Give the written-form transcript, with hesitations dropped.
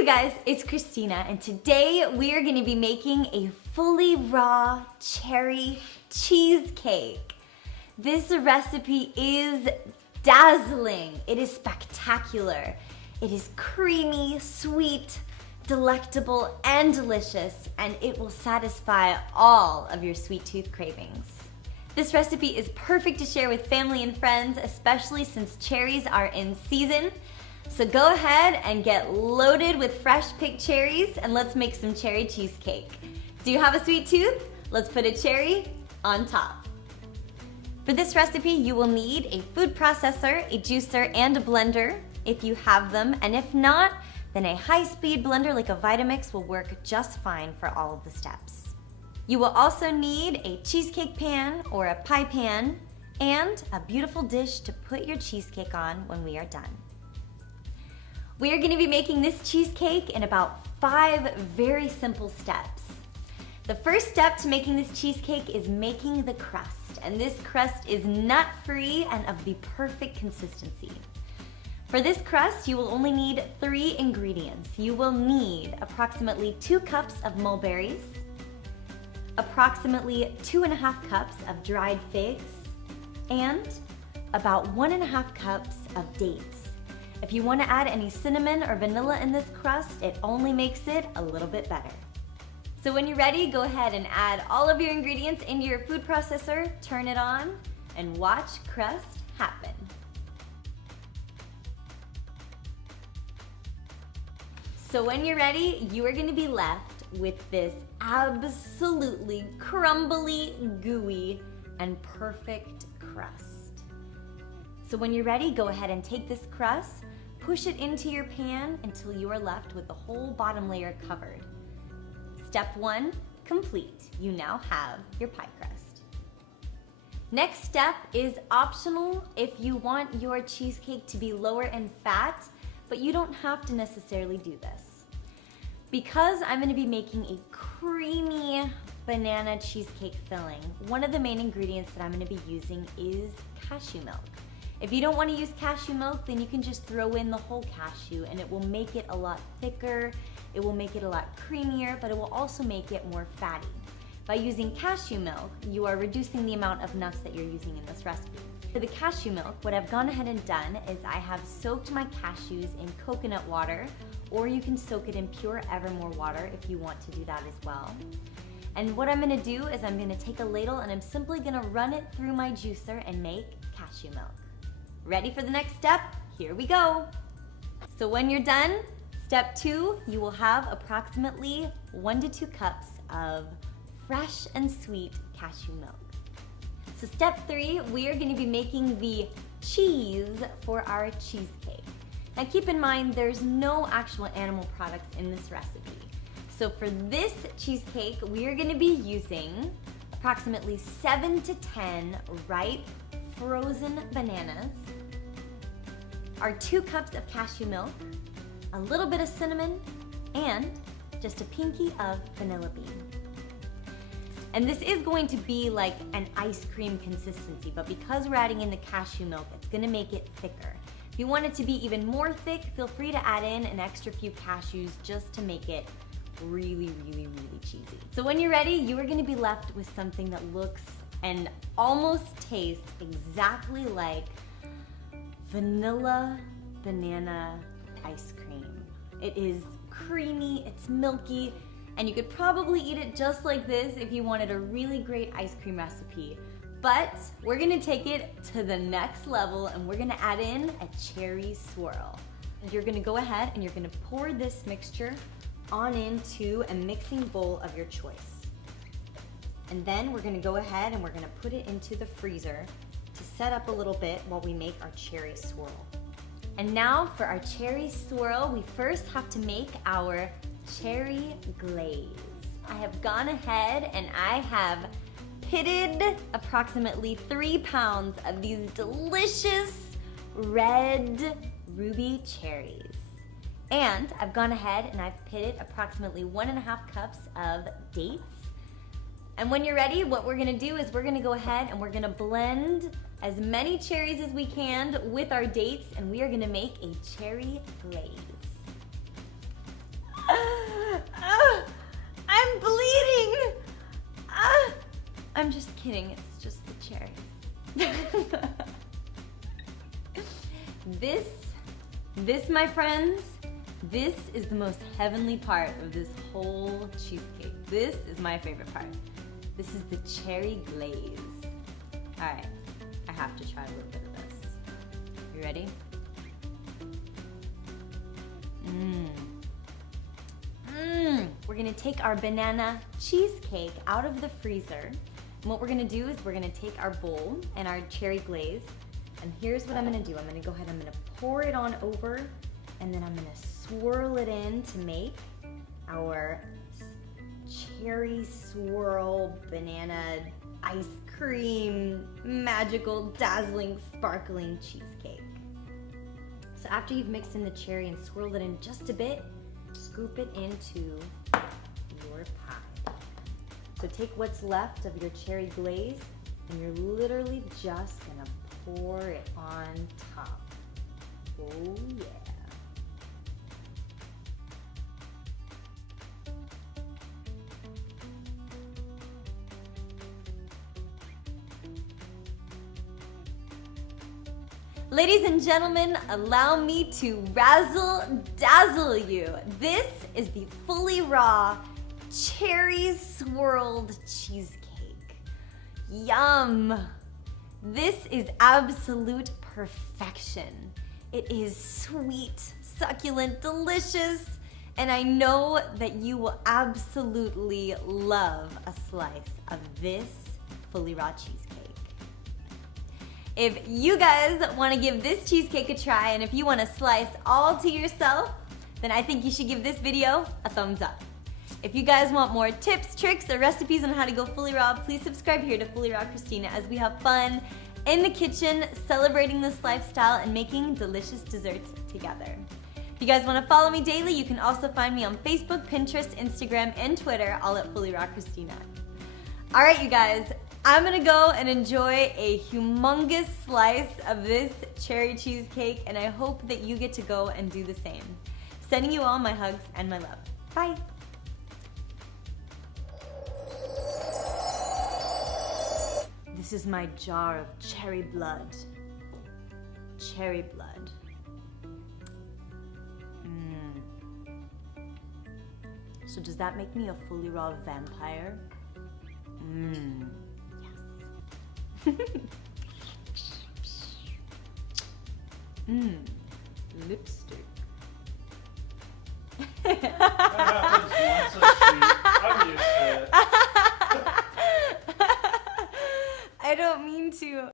you guys, it's Christina, and today we are gonna be making a fully raw cherry cheesecake. This recipe is dazzling. It is spectacular. It is creamy, sweet, delectable, and delicious, and it will satisfy all of your sweet tooth cravings. This recipe is perfect to share with family and friends, especially since cherries are in season. So go ahead and get loaded with fresh picked cherries and let's make some cherry cheesecake. Do you have a sweet tooth? Let's put a cherry on top. For this recipe, you will need a food processor, a juicer, and a blender if you have them, and if not, then a high-speed blender like a Vitamix will work just fine for all of the steps. You will also need a cheesecake pan or a pie pan and a beautiful dish to put your cheesecake on when we are done. We are going to be making this cheesecake in about 5 very simple steps. The first step to making this cheesecake is making the crust, and this crust is nut-free and of the perfect consistency. For this crust, you will only need 3 ingredients. You will need approximately 2 cups of mulberries, approximately 2.5 cups of dried figs, and about 1.5 cups of dates. If you want to add any cinnamon or vanilla in this crust, it only makes it a little bit better. So when you're ready, go ahead and add all of your ingredients into your food processor, turn it on, and watch crust happen. So when you're ready, you are going to be left with this absolutely crumbly, gooey, and perfect crust. So when you're ready, go ahead and take this crust, push it into your pan until you are left with the whole bottom layer covered. Step 1, complete. You now have your pie crust. Next step is optional if you want your cheesecake to be lower in fat, but you don't have to necessarily do this. Because I'm gonna be making a creamy banana cheesecake filling, one of the main ingredients that I'm gonna be using is cashew milk. If you don't want to use cashew milk, then you can just throw in the whole cashew and it will make it a lot thicker, it will make it a lot creamier, but it will also make it more fatty. By using cashew milk, you are reducing the amount of nuts that you're using in this recipe. For the cashew milk, what I've gone ahead and done is I have soaked my cashews in coconut water, or you can soak it in pure Evermore water if you want to do that as well. And what I'm gonna do is I'm gonna take a ladle and I'm simply gonna run it through my juicer and make cashew milk. Ready for the next step? Here we go. So when you're done, step 2, you will have approximately 1 to 2 cups of fresh and sweet cashew milk. So step 3, we are going to be making the cheese for our cheesecake. Now keep in mind, there's no actual animal products in this recipe. So for this cheesecake, we are going to be using approximately 7 to 10 ripe frozen bananas, our 2 cups of cashew milk, a little bit of cinnamon, and just a pinky of vanilla bean. And this is going to be like an ice cream consistency, but because we're adding in the cashew milk, it's gonna make it thicker. If you want it to be even more thick, feel free to add in an extra few cashews just to make it really, really, really cheesy. So when you're ready, you are gonna be left with something that looks and almost tastes exactly like vanilla banana ice cream. It is creamy, it's milky, and you could probably eat it just like this if you wanted a really great ice cream recipe. But we're gonna take it to the next level and we're gonna add in a cherry swirl. And you're gonna go ahead and you're gonna pour this mixture on into a mixing bowl of your choice. And then we're gonna go ahead and we're gonna put it into the freezer to set up a little bit while we make our cherry swirl. And now for our cherry swirl, we first have to make our cherry glaze. I have gone ahead and I have pitted approximately 3 pounds of these delicious red ruby cherries. And I've gone ahead and I've pitted approximately 1.5 cups of dates. And when you're ready, what we're gonna do is we're gonna go ahead and we're gonna blend as many cherries as we can with our dates, and we are gonna make a cherry glaze. I'm bleeding. I'm just kidding. It's just the cherries. This, my friends, this is the most heavenly part of this whole cheesecake. This is my favorite part. This is the cherry glaze. All right, I have to try a little bit of this. You ready? We're gonna take our banana cheesecake out of the freezer. And what we're gonna do is we're gonna take our bowl and our cherry glaze, and here's what I'm gonna do. I'm gonna go ahead, I'm gonna pour it on over, and then I'm gonna swirl it in to make our cherry swirl banana ice cream magical dazzling sparkling cheesecake. So after you've mixed in the cherry and swirled it in just a bit, scoop it into your pie. So take what's left of your cherry glaze and you're literally just gonna pour it on top. Oh yeah. Ladies and gentlemen, allow me to razzle dazzle you. This is the FullyRaw cherry swirled cheesecake. Yum! This is absolute perfection. It is sweet, succulent, delicious, and I know that you will absolutely love a slice of this FullyRaw cheesecake. If you guys want to give this cheesecake a try, and if you want to slice all to yourself, then I think you should give this video a thumbs up. If you guys want more tips, tricks, or recipes on how to go fully raw, please subscribe here to FullyRaw Christina as we have fun in the kitchen, celebrating this lifestyle and making delicious desserts together. If you guys want to follow me daily, you can also find me on Facebook, Pinterest, Instagram, and Twitter, all at FullyRaw Christina. All right, you guys, I'm gonna go and enjoy a humongous slice of this cherry cheesecake, and I hope that you get to go and do the same. Sending you all my hugs and my love. Bye. This is my jar of cherry blood. Cherry blood. So does that make me a FullyRaw vampire? Yes. Lipstick. I don't mean to.